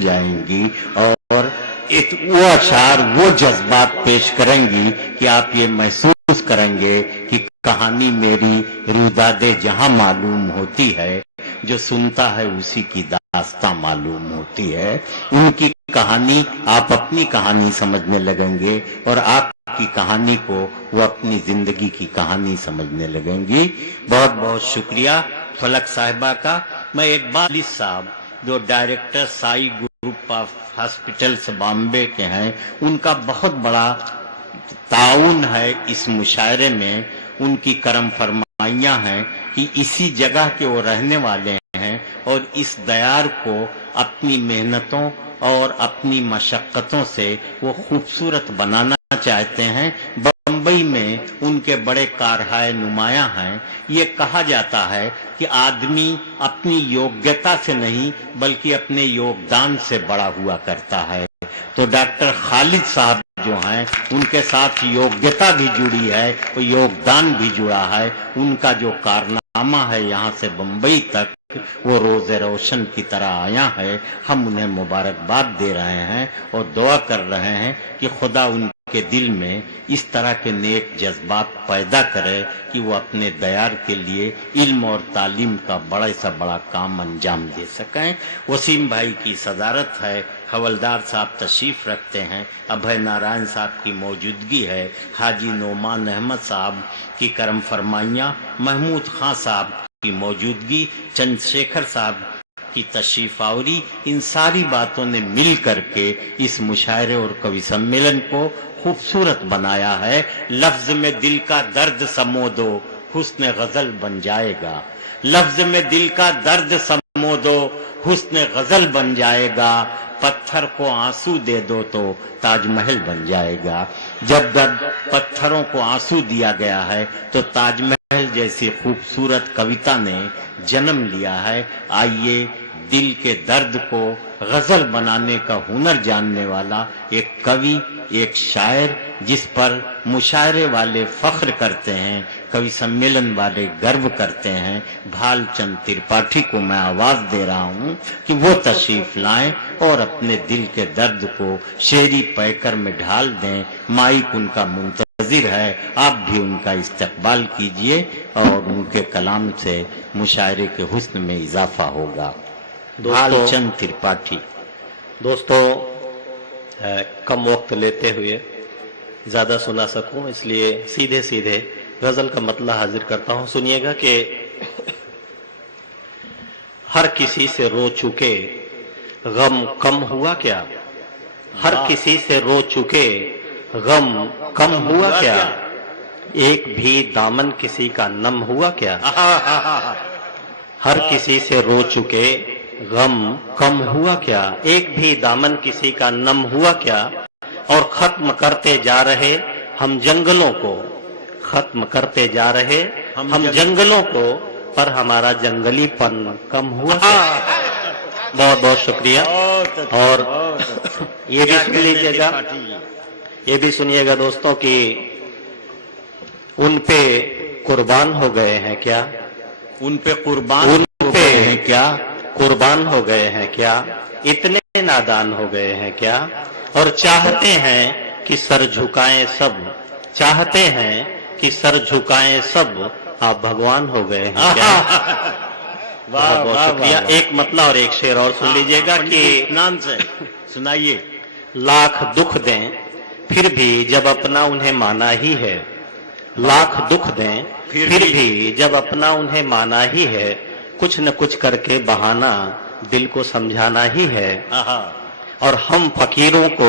जाएंगी और वो अशार, वो जज्बात पेश करेंगी कि आप ये महसूस करेंगे कि कहानी मेरी रुदादे जहां मालूम होती है, जो सुनता है उसी की दास्तां मालूम होती है। उनकी कहानी आप अपनी कहानी समझने लगेंगे और आपकी कहानी को वो अपनी जिंदगी की कहानी समझने लगेंगी। बहुत बहुत शुक्रिया फलक साहिबा का। मैं एक बार साहब जो director Sai group of hospitals Bombay के हैं, उनका बहुत बड़ा ताउन है इस मुशायरे में। उनकी करम फरमाइयां हैं कि इसी जगह के वो रहने वाले हैं और इस दयार को अपनी मेहनतों और अपनी मशक्क़तों से वो खूबसूरत बनाना चाहते हैं। बम्बई में उनके बड़े कारहाय नुमायां हैं। ये कहा जाता है कि आदमी अपनी योग्यता से नहीं बल्कि अपने योगदान से बड़ा हुआ करता है। तो डॉक्टर खालिद साहब जो हैं, उनके साथ योग्यता भी जुड़ी है और योगदान भी जुड़ा है। उनका जो कारनामा है यहाँ से बम्बई तक, वो रोज़े रोशन की तरह आया है। हम उन्हें मुबारकबाद दे रहे हैं और दुआ कर रहे हैं कि खुदा उनके दिल में इस तरह के नेक जज्बात पैदा करे कि वो अपने दयार के लिए इल्म और तालीम का बड़ा से बड़ा काम अंजाम दे सकें। वसीम भाई की सदारत है, हवलदार साहब तशरीफ रखते हैं, अभय नारायण साहब की मौजूदगी है, हाजी नोमान अहमद साहब की करम फरमाइयाँ, महमूद खां साहब की मौजूदगी, चंद्रशेखर साहब की तशरीफ आवरी, इन सारी बातों ने मिल करके इस मुशायरे और कवि सम्मेलन को खूबसूरत बनाया है। लफ्ज में दिल का दर्द समो दो, हुस्न गजल बन जाएगा। लफ्ज में दिल का दर्द समो दो, हुस्न गजल बन जाएगा। पत्थर को आंसू दे दो तो ताजमहल बन जाएगा। जब पत्थरों को आंसू दिया गया है तो ताजमहल जैसी खूबसूरत कविता ने जन्म लिया है। आइए दिल के दर्द को गजल बनाने का हुनर जानने वाला एक कवि, एक शायर, जिस पर मुशायरे वाले फख्र करते हैं, कवि सम्मेलन वाले गर्व करते हैं, भालचंद त्रिपाठी को मैं आवाज दे रहा हूं कि वो तशरीफ लाएं और अपने दिल के दर्द को शेरी पैकर में ढाल दें। माइक उनका मुंतजिर है, आप भी उनका इस्तकबाल कीजिए और उनके कलाम से मुशायरे के हुस्न में इजाफा होगा। भालचंद त्रिपाठी। दोस्तों, कम वक्त लेते हुए ज्यादा सुना सकूं इसलिए सीधे सीधे गजल का मतला हाजिर करता हूं। सुनिएगा कि हर किसी से रो चुके गम कम हुआ क्या, हर किसी से रो चुके गम कम हुआ क्या, एक भी दामन किसी का नम हुआ क्या। हर किसी से रो चुके गम कम हुआ क्या, एक भी दामन किसी का नम हुआ क्या। और खत्म करते जा रहे हम जंगलों को, खत्म करते जा रहे हम जंगलों को, पर हमारा जंगलीपन कम हुआ क्या। बहुत बहुत शुक्रिया। और ये भी सुन लीजिएगा, ये भी सुनिएगा दोस्तों कि उन पे कुर्बान हो गए हैं क्या, उन पे कुर्बान हो गए हैं क्या, कुर्बान हो गए हैं क्या, इतने नादान हो गए हैं क्या। और चाहते हैं कि सर झुकाएं सब, चाहते हैं कि सर झुकाएं सब, आप भगवान हो गए हैं क्या। बहुत बहुत शुक्रिया। एक मतला और एक शेर और सुन लीजिएगा कि नाम से सुनाइए। लाख दुख दें फिर भी जब अपना उन्हें माना ही है, लाख दुख दें फिर भी जब अपना उन्हें माना ही है, कुछ न कुछ करके बहाना दिल को समझाना ही है। और हम फकीरों को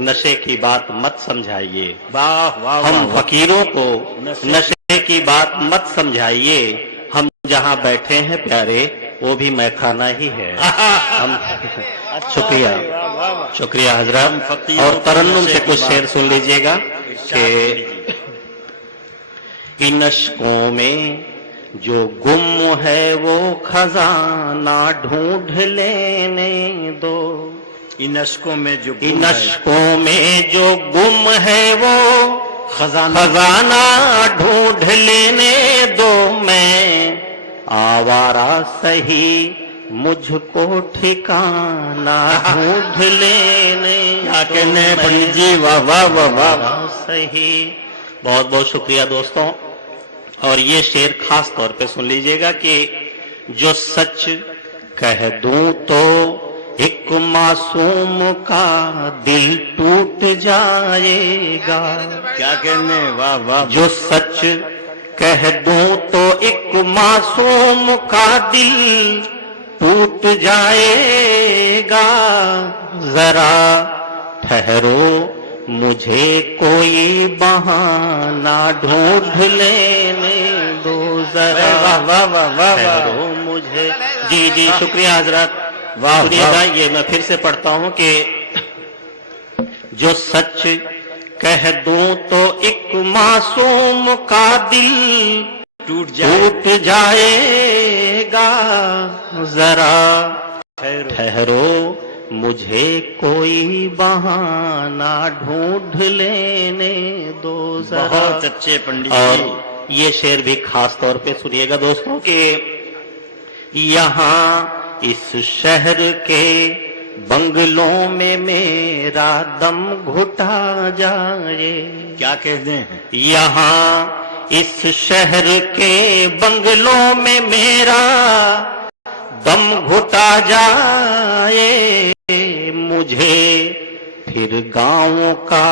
नशे की बात मत समझाइए, हम फकीरों को नशे की बात मत समझाइए। हम जहां बैठे हैं प्यारे वो भी मैखाना ही है। हम शुक्रिया, शुक्रिया हजरत। और तरन्नुम से कुछ शेर सुन लीजिएगा कि इन अश्कों में जो गुम है वो खजाना ढूंढ लेने दो, इन अश्कों में जो इन अश्कों में जो गुम है वो खजाना ढूंढ लेने दो। मैं आवारा सही مجھ کو ٹھکانہ ڈھونڈ لینے کیا کہنے ہیں پنڈت جی، واہ واہ واہ واہ. صحیح. بہت بہت شکریہ دوستوں. اور یہ شعر خاص طور پہ سن لیجئے گا کہ جو سچ کہہ دوں تو ایک معصوم کا دل ٹوٹ جائے گا. کیا کہنے ہیں، واہ واہ. جو سچ کہہ دوں تو ایک معصوم کا دل ٹوٹ جائے گا. ذرا ٹھہرو مجھے کوئی بہانہ ڈھونڈ لینے دو. ذرا واہ واہ واہ واہ. ٹھہرو مجھے. جی جی شکریہ حضرات. واہ سنیے واہ. گا، یہ میں پھر سے پڑھتا ہوں کہ جو سچ کہہ دوں تو ایک معصوم کا دل ٹوٹ جائے. ٹوٹ جائے گا. ذرا ٹھہرو مجھے کوئی بہانہ ڈھونڈ لینے دو. ذرا. بہت اچھے پنڈت اور جی. یہ شعر بھی خاص طور پہ سنیے گا دوستوں کہ یہاں اس شہر کے بنگلوں میں میرا دم گھٹا جائے. کیا کہتے ہیں، یہاں اس شہر کے بنگلوں میں میرا دم گھٹا جائے. مجھے پھر گاؤں کا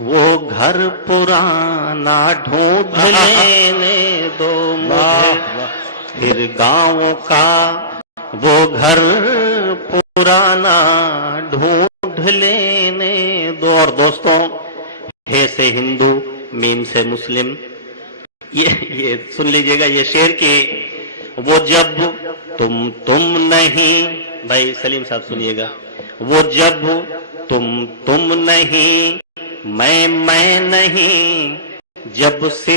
وہ گھر پرانا ڈھونڈ لینے دو. مجھے پھر گاؤں کا وہ گھر پرانا ڈھونڈ لینے دو. اور دوستوں، ہے سے ہندو میم سے مسلم، یہ سن لیجئے گا یہ شعر کہ وہ جب تم نہیں، بھائی سلیم صاحب سنیے گا، وہ جب تم نہیں، میں نہیں، جب سے